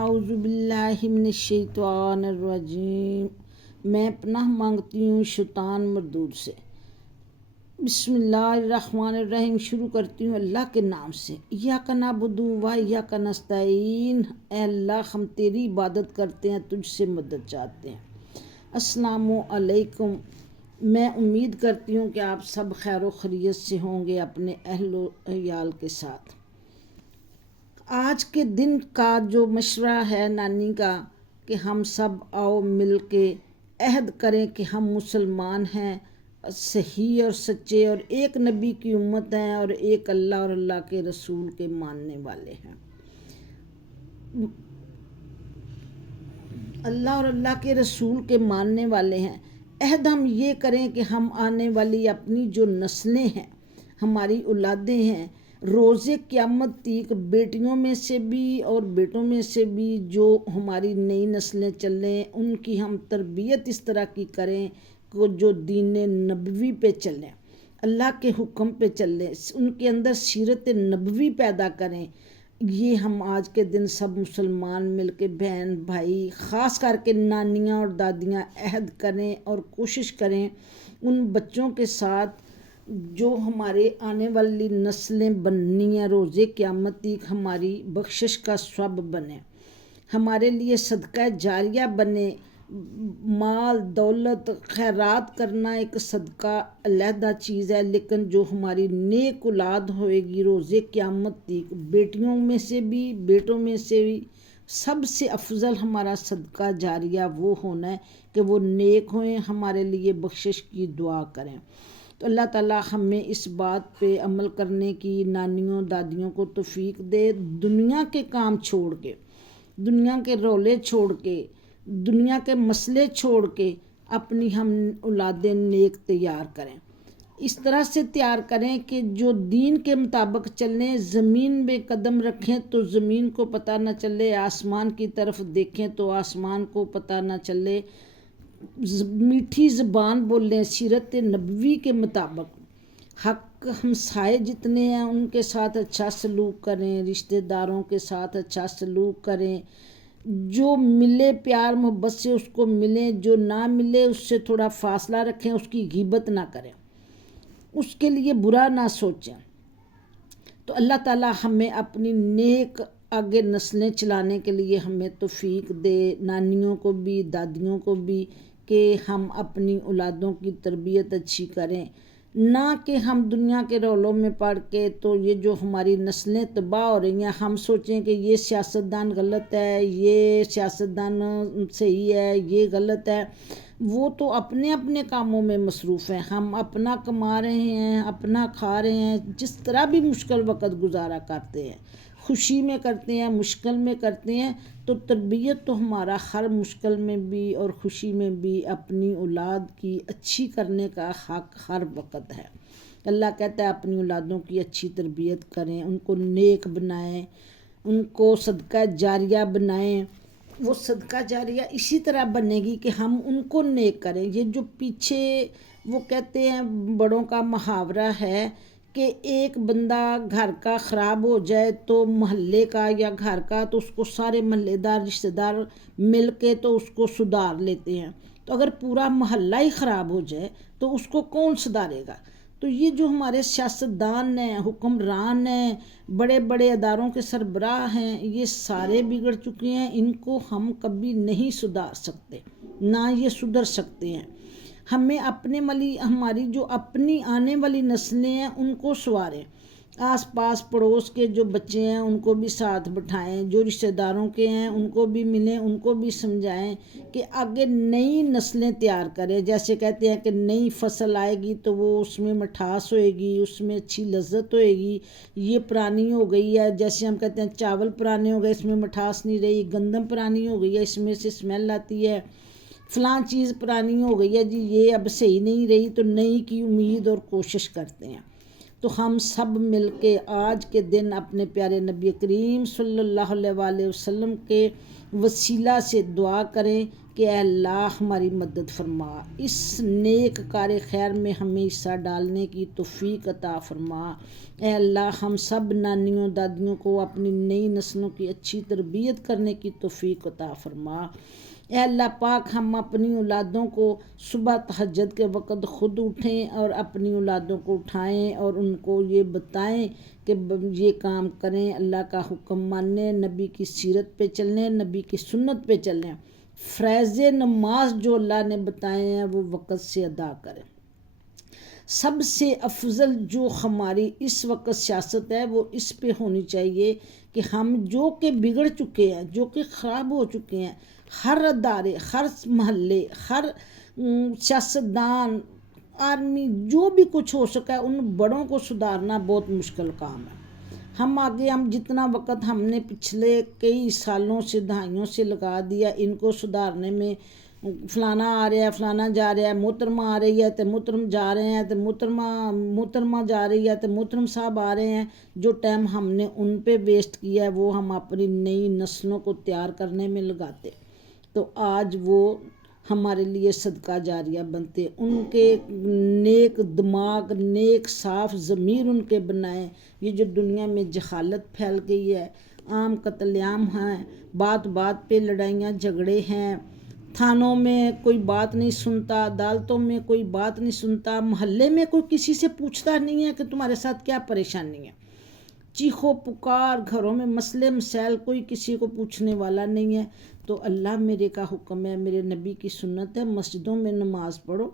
اعوذ باللہ من الشیطان الرجیم۔ میں پناہ مانگتی ہوں شیطان مردود سے۔ بسم اللہ الرحمن الرحیم۔ شروع کرتی ہوں اللہ کے نام سے۔ ایاک نعبد و ایاک نستعین۔ اے اللہ ہم تیری عبادت کرتے ہیں، تجھ سے مدد چاہتے ہیں۔ السلام علیکم۔ میں امید کرتی ہوں کہ آپ سب خیر و خیریت سے ہوں گے اپنے اہل و عیال کے ساتھ۔ آج کے دن کا جو مشورہ ہے نانی کا کہ ہم سب آؤ مل کے عہد کریں کہ ہم مسلمان ہیں، صحیح اور سچے، اور ایک نبی کی امت ہیں اور ایک اللہ اور اللہ کے رسول کے ماننے والے ہیں۔ اللہ اور اللہ کے رسول کے ماننے والے ہیں۔ عہد ہم یہ کریں کہ ہم آنے والی اپنی جو نسلیں ہیں، ہماری اولادیں ہیں، روز قیامت تک بیٹیوں میں سے بھی اور بیٹوں میں سے بھی جو ہماری نئی نسلیں چلیں، ان کی ہم تربیت اس طرح کی کریں کہ جو دین نبوی پہ چلیں، اللہ کے حکم پہ چلیں، ان کے اندر سیرت نبوی پیدا کریں۔ یہ ہم آج کے دن سب مسلمان مل کے بہن بھائی، خاص کر کے نانیاں اور دادیاں عہد کریں اور کوشش کریں ان بچوں کے ساتھ جو ہمارے آنے والی نسلیں بننی ہیں، روز قیامت تک ہماری بخشش کا سبب بنے، ہمارے لیے صدقہ جاریہ بنے۔ مال دولت خیرات کرنا ایک صدقہ علیحدہ چیز ہے، لیکن جو ہماری نیک اولاد ہوئے گی روز قیامت تک، بیٹیوں میں سے بھی بیٹوں میں سے بھی، سب سے افضل ہمارا صدقہ جاریہ وہ ہونا ہے کہ وہ نیک ہوئیں، ہمارے لیے بخشش کی دعا کریں۔ تو اللہ تعالیٰ ہمیں اس بات پہ عمل کرنے کی نانیوں دادیوں کو توفیق دے، دنیا کے کام چھوڑ کے، دنیا کے رولے چھوڑ کے، دنیا کے مسئلے چھوڑ کے اپنی ہم اولادیں نیک تیار کریں، اس طرح سے تیار کریں کہ جو دین کے مطابق چلیں، زمین میں قدم رکھیں تو زمین کو پتہ نہ چلے، آسمان کی طرف دیکھیں تو آسمان کو پتہ نہ چلے، میٹھی زبان بولیں سیرت نبوی کے مطابق، حق ہمسائے جتنے ہیں ان کے ساتھ اچھا سلوک کریں، رشتہ داروں کے ساتھ اچھا سلوک کریں، جو ملے پیار محبت سے اس کو ملیں، جو نہ ملے اس سے تھوڑا فاصلہ رکھیں، اس کی غیبت نہ کریں، اس کے لیے برا نہ سوچیں۔ تو اللہ تعالیٰ ہمیں اپنی نیک آگے نسلیں چلانے کے لیے ہمیں توفیق دے، نانیوں کو بھی دادیوں کو بھی، کہ ہم اپنی اولادوں کی تربیت اچھی کریں، نہ کہ ہم دنیا کے رولوں میں پڑھ کے تو یہ جو ہماری نسلیں تباہ ہو رہی ہیں ہم سوچیں کہ یہ سیاستدان غلط ہے، یہ سیاستدان صحیح ہے، یہ غلط ہے۔ وہ تو اپنے اپنے کاموں میں مصروف ہیں، ہم اپنا کما رہے ہیں، اپنا کھا رہے ہیں، جس طرح بھی مشکل وقت گزارا کرتے ہیں، خوشی میں کرتے ہیں، مشکل میں کرتے ہیں۔ تو تربیت تو ہمارا ہر مشکل میں بھی اور خوشی میں بھی اپنی اولاد کی اچھی کرنے کا حق ہر وقت ہے۔ اللہ کہتا ہے اپنی اولادوں کی اچھی تربیت کریں، ان کو نیک بنائیں، ان کو صدقہ جاریہ بنائیں۔ وہ صدقہ جاریہ اسی طرح بنے گی کہ ہم ان کو نیک کریں۔ یہ جو پیچھے وہ کہتے ہیں بڑوں کا محاورہ ہے کہ ایک بندہ گھر کا خراب ہو جائے تو محلے کا یا گھر کا، تو اس کو سارے محلے دار رشتہ دار مل کے تو اس کو سدھار لیتے ہیں۔ تو اگر پورا محلہ ہی خراب ہو جائے تو اس کو کون سدھارے گا؟ تو یہ جو ہمارے سیاستدان ہیں، حکمران ہیں، بڑے بڑے اداروں کے سربراہ ہیں، یہ سارے بگڑ چکے ہیں، ان کو ہم کبھی نہیں سدھار سکتے، نہ یہ سدھر سکتے ہیں۔ ہمیں ہماری جو اپنی آنے والی نسلیں ہیں ان کو سنواریں، آس پاس پڑوس کے جو بچے ہیں ان کو بھی ساتھ بٹھائیں، جو رشتہ داروں کے ہیں ان کو بھی ملیں، ان کو بھی سمجھائیں کہ آگے نئی نسلیں تیار کریں۔ جیسے کہتے ہیں کہ نئی فصل آئے گی تو وہ اس میں مٹھاس ہوئے گی، اس میں اچھی لذت ہوئے گی، یہ پرانی ہو گئی ہے، جیسے ہم کہتے ہیں چاول پرانے ہو گئے اس میں مٹھاس نہیں رہی، گندم پرانی ہو گئی ہے اس میں سے اسمیل آتی ہے، فلاں چیز پرانی ہو گئی ہے جی یہ اب صحیح نہیں رہی، تو نئی کی امید اور کوشش کرتے ہیں۔ تو ہم سب مل کے آج کے دن اپنے پیارے نبی کریم صلی اللہ علیہ وآلہ وسلم کے وسیلہ سے دعا کریں کہ اے اللہ ہماری مدد فرما، اس نیک کار خیر میں ہمیں حصہ ڈالنے کی توفیق عطا فرما۔ اے اللہ ہم سب نانیوں دادیوں کو اپنی نئی نسلوں کی اچھی تربیت کرنے کی توفیق عطا فرما۔ اے اللہ پاک ہم اپنی اولادوں کو صبح تہجد کے وقت خود اٹھیں اور اپنی اولادوں کو اٹھائیں اور ان کو یہ بتائیں کہ یہ کام کریں، اللہ کا حکم مانیں، نبی کی سیرت پہ چلیں، نبی کی سنت پہ چلیں، فرائض نماز جو اللہ نے بتائے ہیں وہ وقت سے ادا کریں۔ سب سے افضل جو ہماری اس وقت سیاست ہے وہ اس پہ ہونی چاہیے کہ ہم جو کہ بگڑ چکے ہیں، جو کہ خراب ہو چکے ہیں، ہر ادارے، ہر محلے، ہر سیاستدان، آرمی، جو بھی کچھ ہو سکا ہے ان بڑوں کو سدھارنا بہت مشکل کام ہے۔ ہم جتنا وقت ہم نے پچھلے کئی سالوں سے دہائیوں سے لگا دیا ان کو سدھارنے میں، فلانا آ رہا ہے، فلانا جا رہا ہے، محترمہ آ رہی ہے تو محترم جا رہے ہیں، تو محترمہ جا رہی ہے تو محترم صاحب آ رہے ہیں، جو ٹائم ہم نے ان پہ ویسٹ کیا ہے وہ ہم اپنی نئی نسلوں کو تیار کرنے میں لگاتے تو آج وہ ہمارے لیے صدقہ جاریہ بنتے۔ ان کے نیک دماغ، نیک صاف ضمیر ان کے بنائیں۔ یہ جو دنیا میں جہالت پھیل گئی ہے، عام قتل عام ہیں، بات بات پہ لڑائیاں جھگڑے ہیں، تھانوں میں کوئی بات نہیں سنتا، عدالتوں میں کوئی بات نہیں سنتا، محلے میں کوئی کسی سے پوچھتا نہیں ہے کہ تمہارے ساتھ کیا پریشانی ہے، چیخو پکار، گھروں میں مسئلے مسائل کوئی کسی کو پوچھنے والا نہیں ہے۔ تو اللہ میرے کا حکم ہے، میرے نبی کی سنت ہے، مسجدوں میں نماز پڑھو،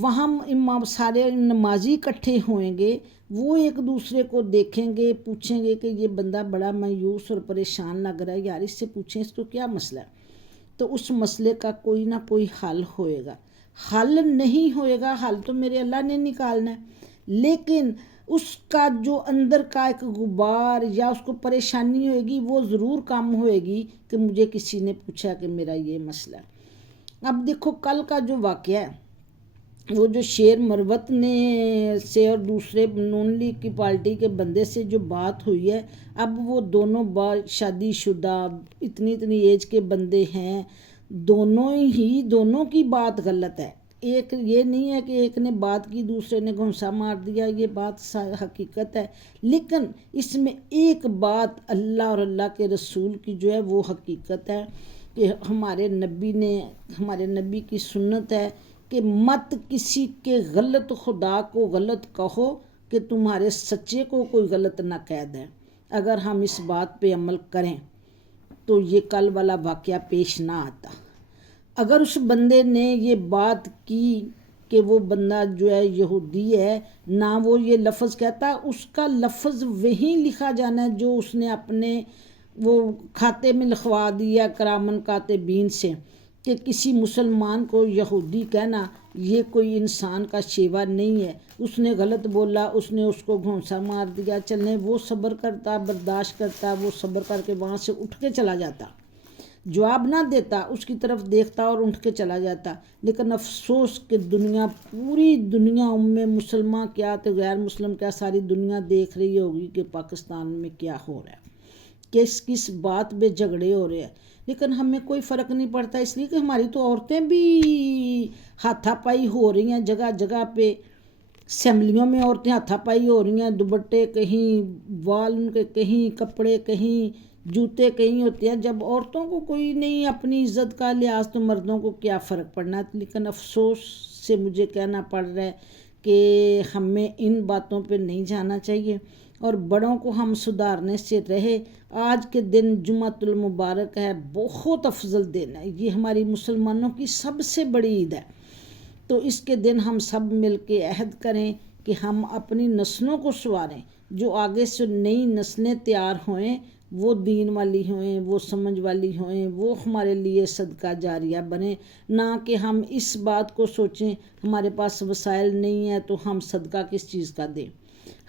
وہاں امام سارے نمازی اکٹھے ہوئیں گے، وہ ایک دوسرے کو دیکھیں گے، پوچھیں گے کہ یہ بندہ بڑا مایوس اور پریشان لگ رہا ہے، یار اس سے پوچھیں اس کو کیا مسئلہ ہے، تو اس مسئلے کا کوئی نہ کوئی حل ہوئے گا۔ حل نہیں ہوئے گا، حل تو میرے اللہ نے نکالنا ہے، لیکن اس کا جو اندر کا ایک غبار یا اس کو پریشانی ہوئے گی وہ ضرور کم ہوئے گی کہ مجھے کسی نے پوچھا کہ میرا یہ مسئلہ ہے۔ اب دیکھو کل کا جو واقعہ ہے، وہ جو شیر مروت نے سے اور دوسرے نون لیگ کی پارٹی کے بندے سے جو بات ہوئی ہے، اب وہ دونوں شادی شدہ اتنی ایج کے بندے ہیں، دونوں کی بات غلط ہے۔ ایک یہ نہیں ہے کہ ایک نے بات کی دوسرے نے گھونسا مار دیا، یہ بات حقیقت ہے، لیکن اس میں ایک بات اللہ اور اللہ کے رسول کی جو ہے وہ حقیقت ہے کہ ہمارے نبی کی سنت ہے کہ مت کسی کے غلط خدا کو غلط کہو کہ تمہارے سچے کو کوئی غلط نہ کہہ دے۔ اگر ہم اس بات پہ عمل کریں تو یہ کل والا واقعہ پیش نہ آتا۔ اگر اس بندے نے یہ بات کی کہ وہ بندہ جو ہے یہودی ہے، نہ وہ یہ لفظ کہتا، اس کا لفظ وہی لکھا جانا ہے جو اس نے اپنے وہ کھاتے میں لکھوا دیا کرامن کاتبین سے، کہ کسی مسلمان کو یہودی کہنا یہ کوئی انسان کا شیوا نہیں ہے۔ اس نے غلط بولا، اس نے اس کو گھونسا مار دیا، چلنے وہ صبر کرتا، برداشت کرتا، وہ صبر کر کے وہاں سے اٹھ کے چلا جاتا، جواب نہ دیتا، اس کی طرف دیکھتا اور اٹھ کے چلا جاتا۔ لیکن افسوس کہ پوری دنیا مسلمان کیا تو غیر مسلم کیا، ساری دنیا دیکھ رہی ہوگی کہ پاکستان میں کیا ہو رہا ہے، کس بات پہ جھگڑے ہو رہے ہیں، لیکن ہمیں کوئی فرق نہیں پڑتا، اس لیے کہ ہماری تو عورتیں بھی ہاتھا پائی ہو رہی ہیں جگہ جگہ پہ، اسمبلیوں میں عورتیں ہاتھا پائی ہو رہی ہیں، دوپٹے کہیں، وال ان کے کہیں، کپڑے کہیں، جوتے کہیں ہوتے ہیں۔ جب عورتوں کو کوئی نہیں اپنی عزت کا لحاظ تو مردوں کو کیا فرق پڑنا ہے۔ لیکن افسوس سے مجھے کہنا پڑ رہا ہے کہ ہمیں ان باتوں پہ نہیں جانا چاہیے اور بڑوں کو ہم سدھارنے سے رہے۔ آج کے دن جمعۃ المبارک ہے، بہت افضل دن ہے، یہ ہماری مسلمانوں کی سب سے بڑی عید ہے، تو اس کے دن ہم سب مل کے عہد کریں کہ ہم اپنی نسلوں کو سنواریں، جو آگے سے نئی نسلیں تیار ہوئیں، وہ دین والی ہوئیں، وہ سمجھ والی ہوئیں، وہ ہمارے لیے صدقہ جاریہ بنیں، نہ کہ ہم اس بات کو سوچیں ہمارے پاس وسائل نہیں ہے تو ہم صدقہ کس چیز کا دیں،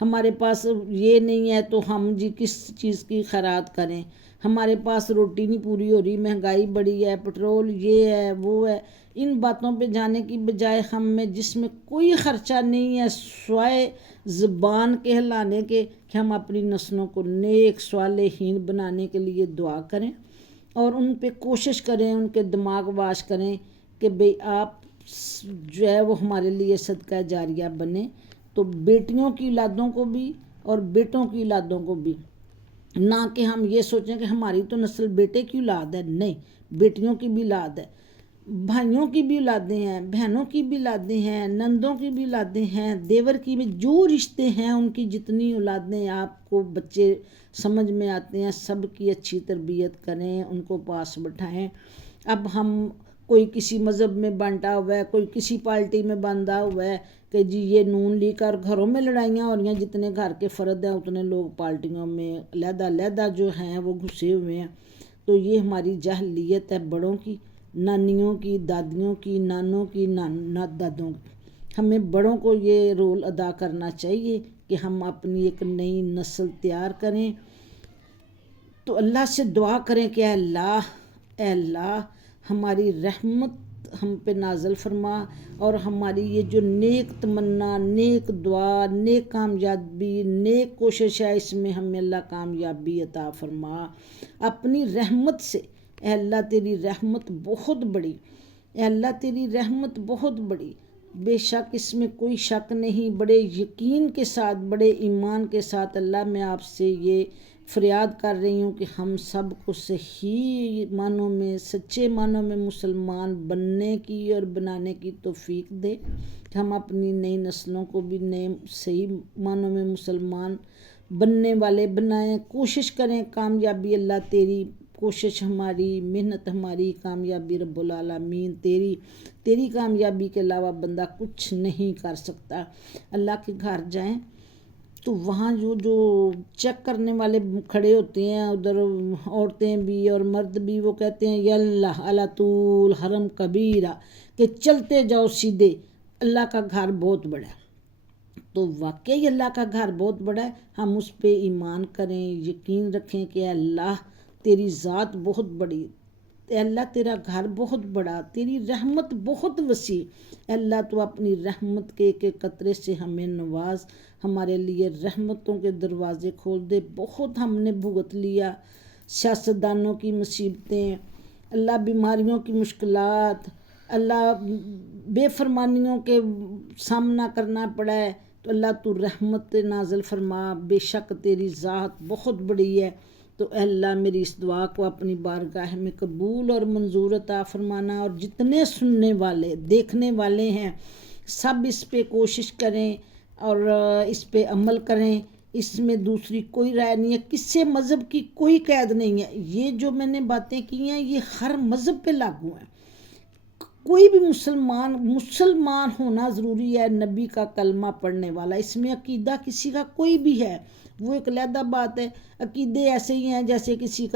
ہمارے پاس یہ نہیں ہے تو ہم کس چیز کی خیرات کریں، ہمارے پاس روٹی نہیں پوری ہو رہی، مہنگائی بڑی ہے، پٹرول یہ ہے وہ ہے، ان باتوں پہ جانے کی بجائے ہم میں جس میں کوئی خرچہ نہیں ہے سوائے زبان کہلانے کے، کہ ہم اپنی نسلوں کو نیک صالحین بنانے کے لیے دعا کریں۔ اور ان پہ کوشش کریں، ان کے دماغ واش کریں کہ بھئی آپ جو ہے وہ ہمارے لیے صدقہ جاریہ بنے. تو بیٹیوں کی اولادوں کو بھی اور بیٹوں کی اولادوں کو بھی، نہ کہ ہم یہ سوچیں کہ ہماری تو نسل بیٹے کی اولاد ہے، نہیں، بیٹیوں کی بھی اولاد ہے، بھائیوں کی بھی اولادیں ہیں، بہنوں کی بھی اولادیں ہیں، نندوں کی بھی اولادیں ہیں، دیور کی بھی، جو رشتے ہیں ان کی جتنی اولادیں آپ کو بچے سمجھ میں آتے ہیں سب کی اچھی تربیت کریں، ان کو پاس بٹھائیں. اب ہم کوئی کسی مذہب میں بانٹا ہوا ہے، کوئی کسی پارٹی میں باندھا ہوا ہے کہ جی یہ نون لیگ اور گھروں میں لڑائیاں ہو رہی ہیں، جتنے گھر کے فرد ہیں اتنے لوگ پارٹیوں میں علیحدہ علیحدہ جو ہیں وہ گھسے ہوئے ہیں. تو یہ ہماری جاہلیت ہے بڑوں کی، نانیوں کی، دادیوں کی، نانوں کی، دادوں کی. ہمیں بڑوں کو یہ رول ادا کرنا چاہیے کہ ہم اپنی ایک نئی نسل تیار کریں. تو اللہ سے دعا کریں کہ اے اللہ ہماری رحمت ہم پہ نازل فرما، اور ہماری یہ جو نیک تمنا، نیک دعا، نیک کامیابی، نیک کوشش ہے اس میں ہمیں اللہ کامیابی عطا فرما اپنی رحمت سے. اے اللہ تیری رحمت بہت بڑی، اے اللہ تیری رحمت بہت بڑی، بے شک اس میں کوئی شک نہیں. بڑے یقین کے ساتھ، بڑے ایمان کے ساتھ اللہ میں آپ سے یہ فریاد کر رہی ہوں کہ ہم سب کو صحیح معنوں میں، سچے معنوں میں مسلمان بننے کی اور بنانے کی توفیق دے، کہ ہم اپنی نئی نسلوں کو بھی نئے صحیح معنوں میں مسلمان بننے والے بنائیں. کوشش کریں کامیابی اللہ تیری، کوشش ہماری، محنت ہماری، کامیابی رب العالمین تیری کامیابی کے علاوہ بندہ کچھ نہیں کر سکتا. اللہ کے گھر جائیں تو وہاں جو چیک کرنے والے کھڑے ہوتے ہیں ادھر، عورتیں بھی اور مرد بھی، وہ کہتے ہیں یا اللہ علی طول حرم کبیرہ، کہ چلتے جاؤ سیدھے، اللہ کا گھر بہت بڑا ہے. تو واقعی اللہ کا گھر بہت بڑا ہے. ہم اس پہ ایمان کریں، یقین رکھیں کہ اللہ تیری ذات بہت بڑی، اے اللہ تیرا گھر بہت بڑا، تیری رحمت بہت وسیع. اے اللہ تو اپنی رحمت کے ایک قطرے سے ہمیں نواز، ہمارے لیے رحمتوں کے دروازے کھول دے. بہت ہم نے بھگت لیا سیاستدانوں کی مصیبتیں، اللہ بیماریوں کی مشکلات، اللہ بے فرمانیوں کے سامنا کرنا پڑا ہے. تو اللہ تو رحمت نازل فرما، بے شک تیری ذات بہت بڑی ہے. تو اے اللہ میری اس دعا کو اپنی بارگاہ میں قبول اور منظور عطا فرمانا، اور جتنے سننے والے دیکھنے والے ہیں سب اس پہ کوشش کریں اور اس پہ عمل کریں. اس میں دوسری کوئی رائے نہیں ہے، کسی مذہب کی کوئی قید نہیں ہے. یہ جو میں نے باتیں کی ہیں یہ ہر مذہب پہ لاگو ہیں. کوئی بھی مسلمان ہونا ضروری ہے، نبی کا کلمہ پڑھنے والا. اس میں عقیدہ کسی کا کوئی بھی ہے وہ ایک علیحدہ بات ہے. عقیدے ایسے ہی ہیں جیسے کسی کا